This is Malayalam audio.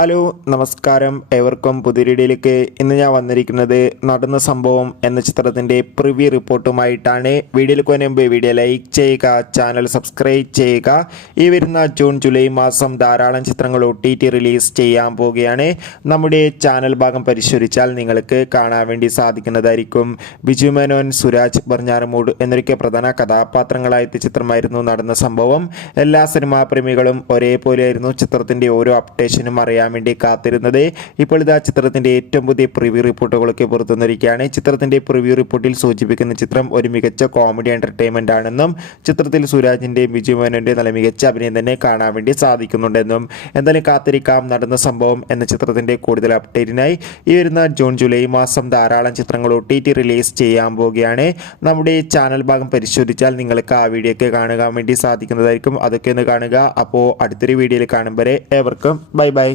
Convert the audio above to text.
ഹലോ നമസ്കാരം, ഏവർക്കും പുതിയ വീഡിയോയിലേക്ക്. ഇന്ന് ഞാൻ വന്നിരിക്കുന്നത് നടന്ന സംഭവം എന്ന ചിത്രത്തിൻ്റെ പ്രിവ്യൂ റിപ്പോർട്ടുമായിട്ടാണ്. വീഡിയോയിലേക്ക് മുൻപ് വീഡിയോ ലൈക്ക് ചെയ്യുക, ചാനൽ സബ്സ്ക്രൈബ് ചെയ്യുക. ഈ വരുന്ന ജൂൺ ജൂലൈ മാസം ധാരാളം ചിത്രങ്ങൾ OTT റിലീസ് ചെയ്യാൻ പോവുകയാണ്. നമ്മുടെ ചാനൽ ഭാഗം പരിശോധിച്ചാൽ നിങ്ങൾക്ക് കാണാൻ വേണ്ടി സാധിക്കുന്നതായിരിക്കും. ബിജു മേനോൻ, സുരാജ് ബർഞ്ഞാറമൂട് എന്നൊക്കെ പ്രധാന കഥാപാത്രങ്ങളായ ചിത്രമായിരുന്നു നടന്ന സംഭവം. എല്ലാ സിനിമാ പ്രേമികളും ഒരേപോലെയായിരുന്നു ചിത്രത്തിൻ്റെ ഓരോ അപ്ഡേഷനും അറിയാൻ വേണ്ടി കാത്തിരുന്നത്. ഇപ്പോൾ ഇതാ ചിത്രത്തിന്റെ ഏറ്റവും പുതിയ പ്രിവ്യൂ റിപ്പോർട്ടുകളൊക്കെ പുറത്തുവന്നിരിക്കുകയാണ്. ചിത്രത്തിന്റെ പ്രിവ്യൂ റിപ്പോർട്ടിൽ സൂചിപ്പിക്കുന്ന ചിത്രം ഒരു മികച്ച കോമഡി എന്റർടൈൻമെന്റ് ആണെന്നും ചിത്രത്തിൽ സുരാജിന്റെ ബിജു മേനോന്റെ നല്ല മികച്ച അഭിനയം തന്നെ കാണാൻ വേണ്ടി സാധിക്കുന്നുണ്ടെന്നും. എന്തായാലും കാത്തിരിക്കാം നടന്ന സംഭവം എന്ന ചിത്രത്തിന്റെ കൂടുതൽ അപ്ഡേറ്റിനായി. ഈ വരുന്ന ജൂൺ ജൂലൈ മാസം ധാരാളം ചിത്രങ്ങൾ OTT റിലീസ് ചെയ്യാൻ പോവുകയാണ്. നമ്മുടെ ചാനൽ ഭാഗം പരിശോധിച്ചാൽ നിങ്ങൾക്ക് ആ വീഡിയോ ഒക്കെ കാണുവാൻ വേണ്ടി സാധിക്കുന്നതായിരിക്കും. അതൊക്കെ ഒന്ന് കാണുക. അപ്പോൾ അടുത്തൊരു വീഡിയോയിൽ കാണും വരെ ഏവർക്കും ബൈ ബൈ.